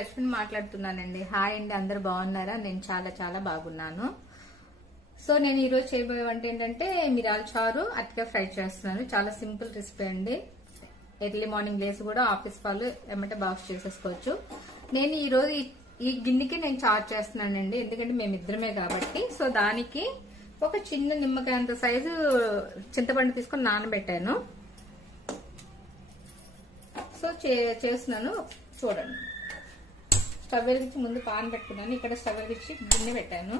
లక్ష్మి మాట్లాడుతున్నానండి. హాయ్ అండి, అందరు బాగున్నారా? నేను చాలా చాలా బాగున్నాను. సో నేను ఈరోజు చేయబోయే వంట ఏంటంటే మిరియాల చారు అరటికాయ ఫ్రై చేస్తున్నాను. చాలా సింపుల్ రెసిపీ అండి. ఎర్లీ మార్నింగ్ లేసి కూడా ఆఫీస్ వాళ్ళు ఏమంటే బాక్స్ చేసేసుకోవచ్చు. నేను ఈరోజు ఈ గిన్నెకి నేను చారు చేస్తున్నానండి, ఎందుకంటే మేమిద్దరమే కాబట్టి. సో దానికి ఒక చిన్న నిమ్మకాయ అంత సైజు చింతపండు తీసుకొని నానబెట్టాను. సో చేస్తున్నాను, చూడండి. స్టవ్ వెలిగించి ముందు పాన్ పెట్టుకున్నాను. ఇక్కడ స్టవ్ వెలిగించి గిన్నె పెట్టాను.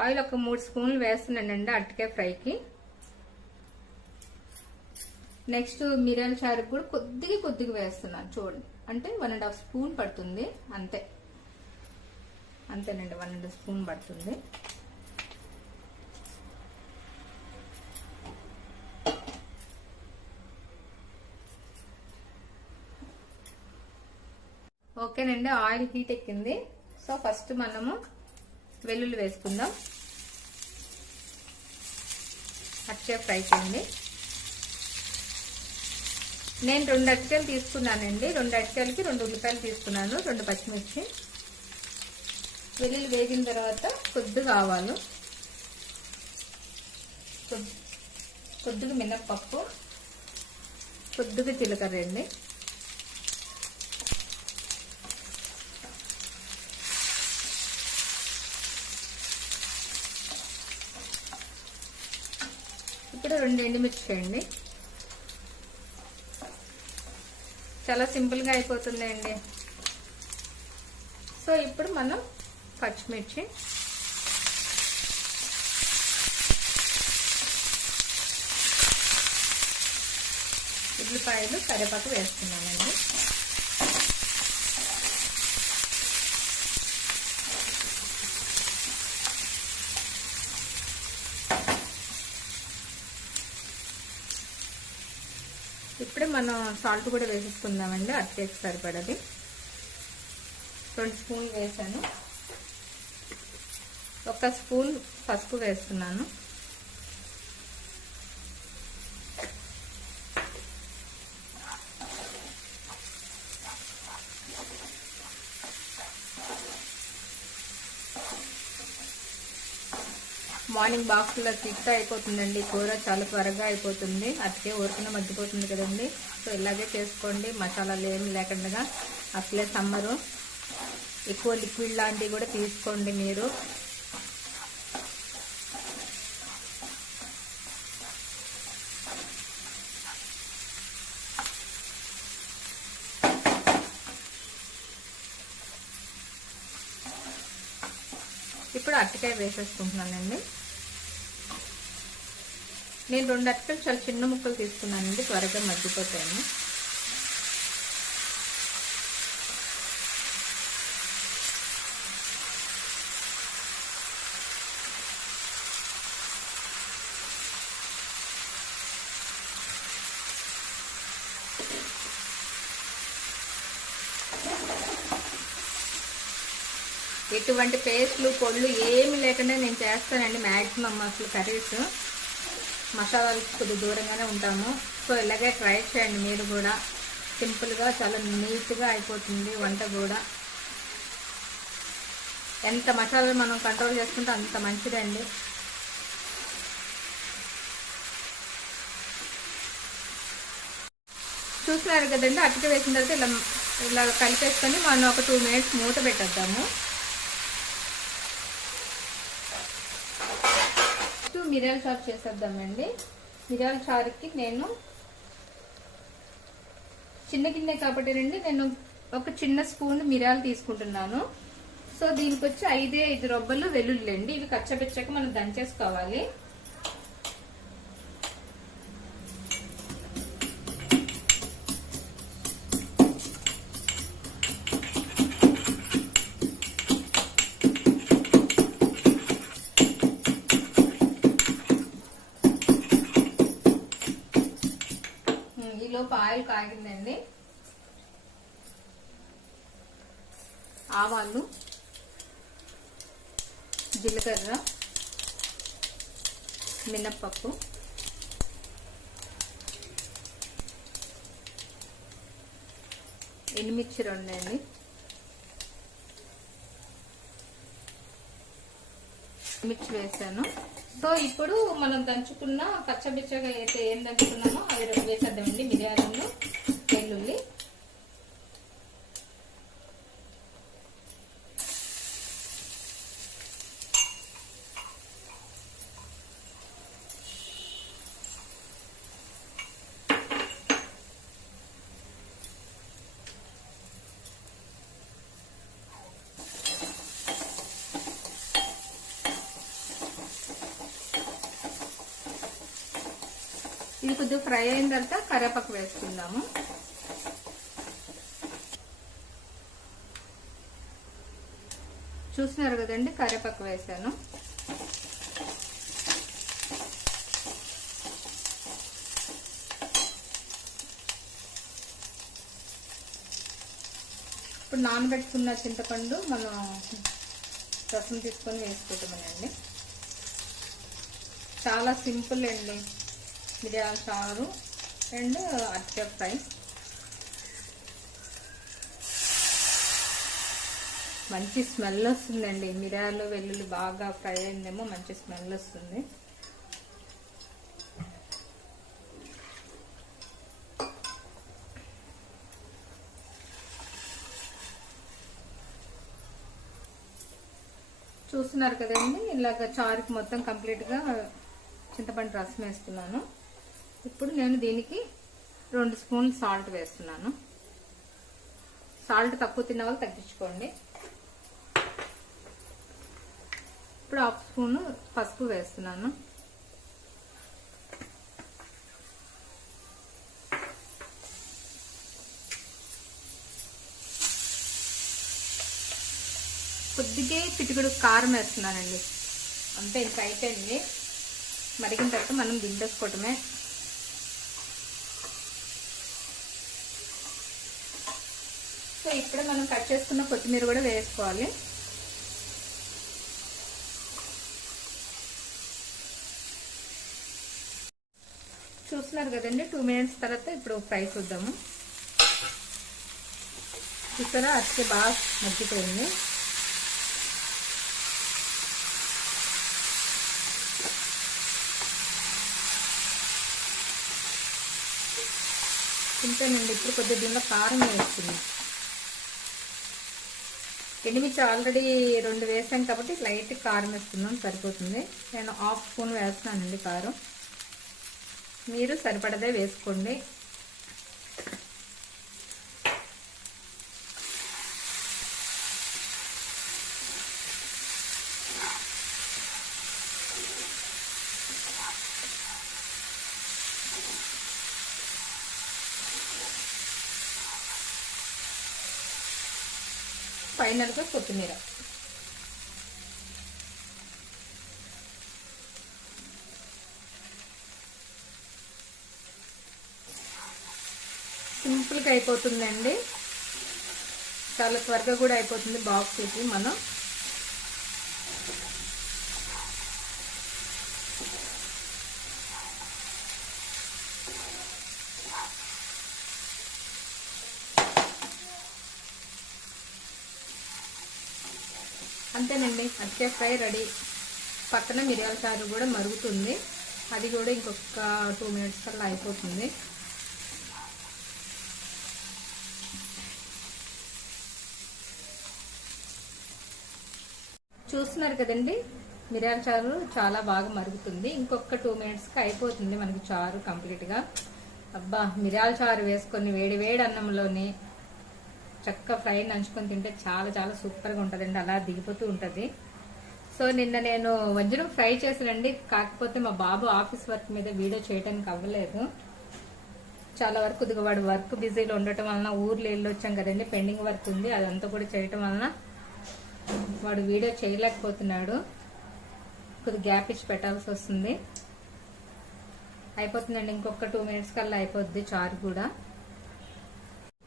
ఆయిల్ ఒక 3 స్పూన్లు వేస్తున్నానండి అరటికాయ ఫ్రైకి. నెక్స్ట్ మిరియాల చారుకు కూడా కొద్దిగా వేస్తున్నాను, చూడండి. అంటే 1.5 స్పూన్ పడుతుంది, అంతేనండి, 1.5 స్పూన్ పడుతుంది. ఓకేనండి, ఆయిల్ హీట్ ఎక్కింది. సో ఫస్ట్ మనము వెల్లుల్లి వేసుకుందాం. అరటికాయ ఫ్రై చేయండి. నేను 2 అరటికాయలు తీసుకున్నానండి. 2 అరటికాయలకి 2 ఉల్లిపాయలు తీసుకున్నాను, 2 పచ్చిమిర్చి. వెల్లుల్లి వేగిన తర్వాత కొద్దిగా ఆవాలు, కొద్దిగా మినప్పప్పు, కొద్దిగా జీలకర్ర అండి. ఇప్పుడు 2 ఎండుమిర్చి చేయండి. చాలా సింపుల్ గా అయిపోతుందండి. సో ఇప్పుడు మనం పచ్చిమిర్చి, ఉల్లిపాయలు, కరివేపాకు వేస్తున్నామండి. ఇప్పుడే మనం సాల్ట్ కూడా వేసేసుకుందామండి, అరటికాయకి సరిపడది. 2 స్పూన్లు వేసాను. 1 స్పూన్ పసుపు వేస్తున్నాను. మార్నింగ్ బాక్స్లో క్విక్గా అయిపోతుందండి. కూర చాలా త్వరగా అయిపోతుంది. అట్లే ఊరికనే మగ్గిపోతుంది కదండి. సో ఇలాగే చేసుకోండి, మసాలాలు ఏమి లేకుండా. అసలే సమ్మరు, ఎక్కువ లిక్విడ్ లాంటివి కూడా తీసుకోండి మీరు. ఇప్పుడు అరటికాయ వేసేసుకుంటున్నానండి. నేను 2 అరటికాయలు చాలా చిన్న ముక్కలు తీసుకున్నానండి, త్వరగా మగ్గిపోతాను. ఎటువంటి పేస్ట్లు పొళ్ళు ఏమి లేకుండా నేను చేస్తానండి మ్యాక్సిమం. అసలు కర్రీస్ మసాలాలు కొద్దిగా దూరంగానే ఉంటాము. సో ఇలాగే ట్రై చేయండి మీరు కూడా. సింపుల్గా చాలా నీట్గా అయిపోతుంది వంట కూడా. ఎంత మసాలాలు మనం కంట్రోల్ చేసుకుంటే అంత మంచిదండి. చూస్తున్నారు కదండి, అరటికాయ వేసిన తర్వాత ఇలా కలిపేసుకొని మనం ఒక 2 మినిట్స్ మూత పెట్టేద్దాము. మిరియాల చారు చేసేద్దామండి. మిరియాల చారుకి నేను చిన్న గిన్నె కాబట్టి నేను ఒక చిన్న స్పూన్ మిరియాలు తీసుకుంటున్నాను. సో దీనికి వచ్చి 5 రొబ్బలు వెల్లుల్లి అండి. ఇవి కచ్చపిచ్చక మనం దంచేసుకోవాలి. ఈలోపు ఆయిల్ కాగిందండి. ఆవాలు, జీలకర్ర, మినప్పప్పు, ఎండుమిర్చి 2 అండి, మిర్చి వేసాను. సో ఇప్పుడు మనం దంచుకున్న పచ్చబిచ్చగా అయితే ఏం దంచుకున్నామో అవి వేసేద్దామండి. మిరియాలను, వెల్లుల్లి, ఇది కొద్దిగా ఫ్రై అయిన తర్వాత కరివేపాకు వేసుకుందాము. చూస్తున్నారు కదండి, కరివేపాకు వేసాను. ఇప్పుడు నానబెట్టుకున్న చింతపండు మనం రసం తీసుకొని వేసుకుంటామనండి. చాలా సింపుల్ అండి మిరియాల చారు అండ్ అరటికాయ ఫ్రై. మంచి స్మెల్ వస్తుందండి. మిరియాలు వెల్లుల్లి బాగా ఫ్రై అయిందేమో మంచి స్మెల్ వస్తుంది. చూస్తున్నారు కదండి, ఇలాగ చారుకి మొత్తం కంప్లీట్ గా చింతపండు రసం వేస్తున్నాను. ఇప్పుడు నేను దీనికి 2 స్పూన్లు సాల్ట్ వేస్తున్నాను. సాల్ట్ తక్కువ తిన్న వాళ్ళు తగ్గించుకోండి. ఇప్పుడు 1/2 స్పూన్ పసుపు వేస్తున్నాను. కొద్దిగా పిటికుడు కారం వేస్తున్నానండి. అంతే, ఇంకా అయిపోయింది. మరిగిన తర్వాత మనం దింపేసుకోవటమే. సో ఇప్పుడు మనం కట్ చేసుకున్న కొత్తిమీర కూడా వేసుకోవాలి. చూస్తున్నారు కదండి, 2 మినిట్స్ తర్వాత ఇప్పుడు ఫ్రై చూద్దాము. చూసారా, అట్టే బాగా మగ్గిపోయింది. ఇంతేనండి. ఇప్పుడు కొద్దిగా దీనిలో కారం వేస్తుంది. ఎండుమిర్చి ఆల్రెడీ 2 వేసాం కాబట్టి లైట్ కారం వేస్తున్నాం, సరిపోతుంది. నేను 1/2 స్పూన్ వేస్తున్నానండి కారం. మీరు సరిపడదే వేసుకోండి. ఫైనల్గా కొత్తిమీర. సింపుల్గా అయిపోతుందండి. చాలా త్వరగా కూడా అయిపోతుంది. బాక్స్కి మనం అంతేనండి. అరటికాయ ఫ్రై రెడీ. పక్కన మిరియాల చారు కూడా మరుగుతుంది. అది కూడా ఇంకొక 2 మినిట్స్ కల్లా అయిపోతుంది. చూస్తున్నారు కదండి, మిరియాల చారు చాలా బాగా మరుగుతుంది. ఇంకొక 2 మినిట్స్కి అయిపోతుంది మనకి చారు కంప్లీట్గా. అబ్బా, మిరియాల చారు వేసుకొని వేడి వేడి అన్నంలోని చక్క ఫ్రై నంచుకొని తింటే చాలా చాలా సూపర్గా ఉంటుందండి. అలా దిగిపోతూ ఉంటుంది. సో నిన్న నేను వజ్రం ఫ్రై చేసానండి. కాకపోతే మా బాబు ఆఫీస్ వర్క్ మీద వీడియో చేయడానికి అవ్వలేదు. చాలా వరకు కొద్దిగా వాడు వర్క్ బిజీలో ఉండటం వలన ఊర్లో వెళ్ళొచ్చాం కదండి, పెండింగ్ వర్క్ ఉంది. అదంతా కూడా చేయటం వలన వాడు వీడియో చేయలేకపోతున్నాడు. కొద్దిగా గ్యాప్ ఇచ్చి పెట్టాల్సి వస్తుంది. అయిపోతుందండి. ఇంకొక 2 మినిట్స్ కల్లా అయిపోద్ది చారు కూడా.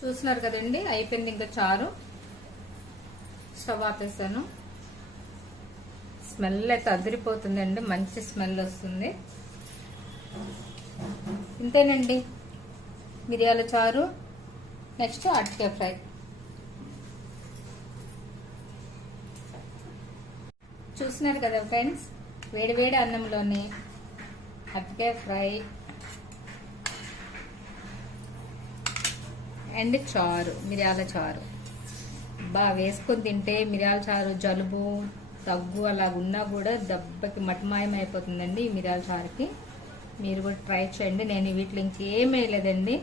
చూస్తున్నారు కదండి, అయిపోయింది ఇంకా చారు. స్టవ్ ఆపేసాను. స్మెల్ అయితే అదిరిపోతుందండి, మంచి స్మెల్ వస్తుంది. ఇంతేనండి మిరియాల చారు. నెక్స్ట్ అరటికాయ ఫ్రై. చూస్తున్నారు కదా ఫ్రెండ్స్, వేడివేడి అన్నంలోని అరటికాయ ఫ్రై అండ్ చారు, మిరియాల చారు. బాగా వేసుకొని తింటే మిరియాల చారు జలుబు దగ్గు అలాగున్నా కూడా దెబ్బకి మటమాయం అయిపోతుందండి ఈ మిరియాల చారుకి. మీరు కూడా ట్రై చేయండి. నేను వీటిలో ఇంకేం వేయలేదండి.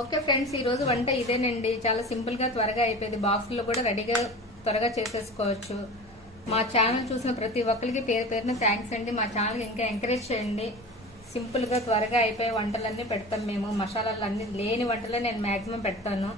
ఓకే ఫ్రెండ్స్, ఈరోజు వంట ఇదేనండి. చాలా సింపుల్గా త్వరగా అయిపోయింది. బాక్స్లో కూడా రెడీగా త్వరగా చేసేసుకోవచ్చు. మా ఛానల్ చూసిన ప్రతి ఒక్కరికి పేరు పేరున థ్యాంక్స్ అండి. మా ఛానల్ ఇంకా ఎంకరేజ్ చేయండి. సింపుల్గా త్వరగా అయిపోయే వంటలన్నీ పెడతాం మేము. మసాలాలు అన్ని లేని వంటలే నేను మ్యాక్సిమం పెడతాను.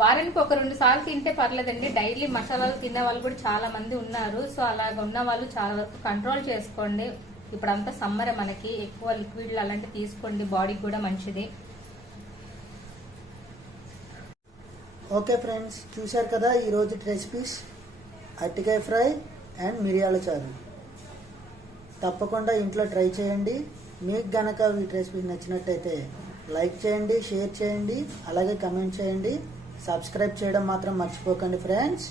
వారానికి ఒక 2 సార్లు తింటే పర్లేదండి. డైలీ మసాలాలు తినే వాళ్ళు కూడా చాలా మంది ఉన్నారు. సో అలాగ ఉన్న వాళ్ళు చాలా వరకు కంట్రోల్ చేసుకోండి. ఇప్పుడంతా సమ్మర్, మనకి ఎక్కువ లిక్విడ్లు అలాంటివి తీసుకోండి, బాడీకి కూడా మంచిది. ఓకే ఫ్రెండ్స్, చూశారు కదా ఈరోజు రెసిపీస్, అరటికాయ ఫ్రై అండ్ మిరియాల చారు. తప్పకుండా ఇంట్లో ట్రై చేయండి. మీకు గనక వీటి రెసిపీస్ నచ్చినట్టయితే లైక్ చేయండి, షేర్ చేయండి, అలాగే కమెంట్ చేయండి. సబ్స్క్రైబ్ చేయడం మాత్రం మర్చిపోకండి ఫ్రెండ్స్.